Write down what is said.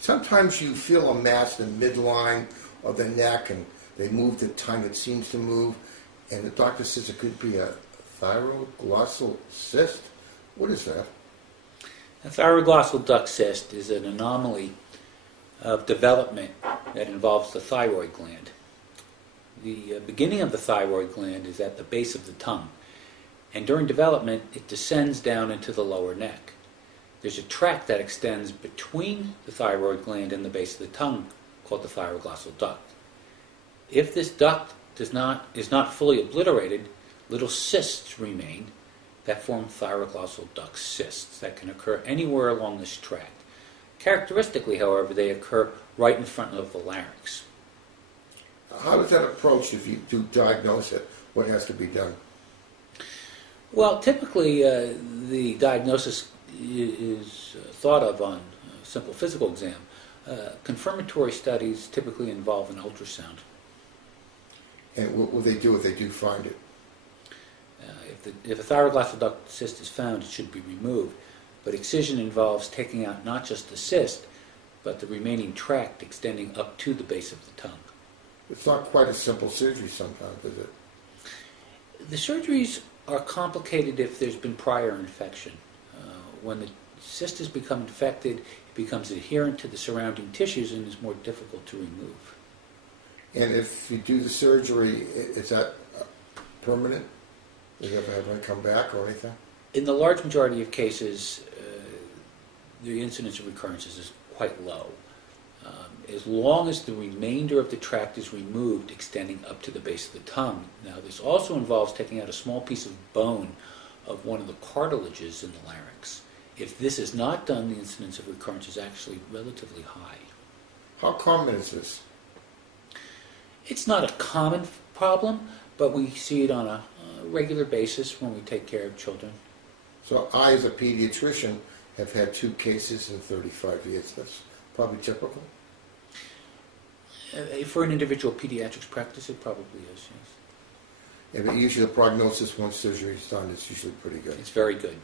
Sometimes you feel a mass in the midline of the neck, and they move the tongue. It seems to move, and the doctor says it could be a thyroglossal cyst. What is that? A thyroglossal duct cyst is an anomaly of development that involves the thyroid gland. The beginning of the thyroid gland is at the base of the tongue, and during development it descends down into the lower neck. There's a tract that extends between the thyroid gland and the base of the tongue called the thyroglossal duct. If this duct is not fully obliterated, little cysts remain that form thyroglossal duct cysts that can occur anywhere along this tract. Characteristically, however, they occur right in front of the larynx. How does that approach if you do diagnose it? What has to be done? Well, typically the diagnosis is thought of on a simple physical exam. Confirmatory studies typically involve an ultrasound. And what will they do if they do find it? If a thyroglossal duct cyst is found, it should be removed. But excision involves taking out not just the cyst, but the remaining tract extending up to the base of the tongue. It's not quite a simple surgery sometimes, is it? The surgeries are complicated if there's been prior infection. When the cyst has become infected, it becomes adherent to the surrounding tissues and is more difficult to remove. And if you do the surgery, is that permanent? Do you ever have it come back or anything? In the large majority of cases, the incidence of recurrences is quite low. As long as the remainder of the tract is removed, extending up to the base of the tongue. Now, this also involves taking out a small piece of bone of one of the cartilages in the larynx. If this is not done, the incidence of recurrence is actually relatively high. How common is this? It's not a common problem, but we see it on a regular basis when we take care of children. So I, as a pediatrician, have had 2 cases in 35 years. That's probably typical. For an individual pediatrics practice, it probably is, yes. Yeah, but usually the prognosis once surgery is done is usually pretty good. It's very good.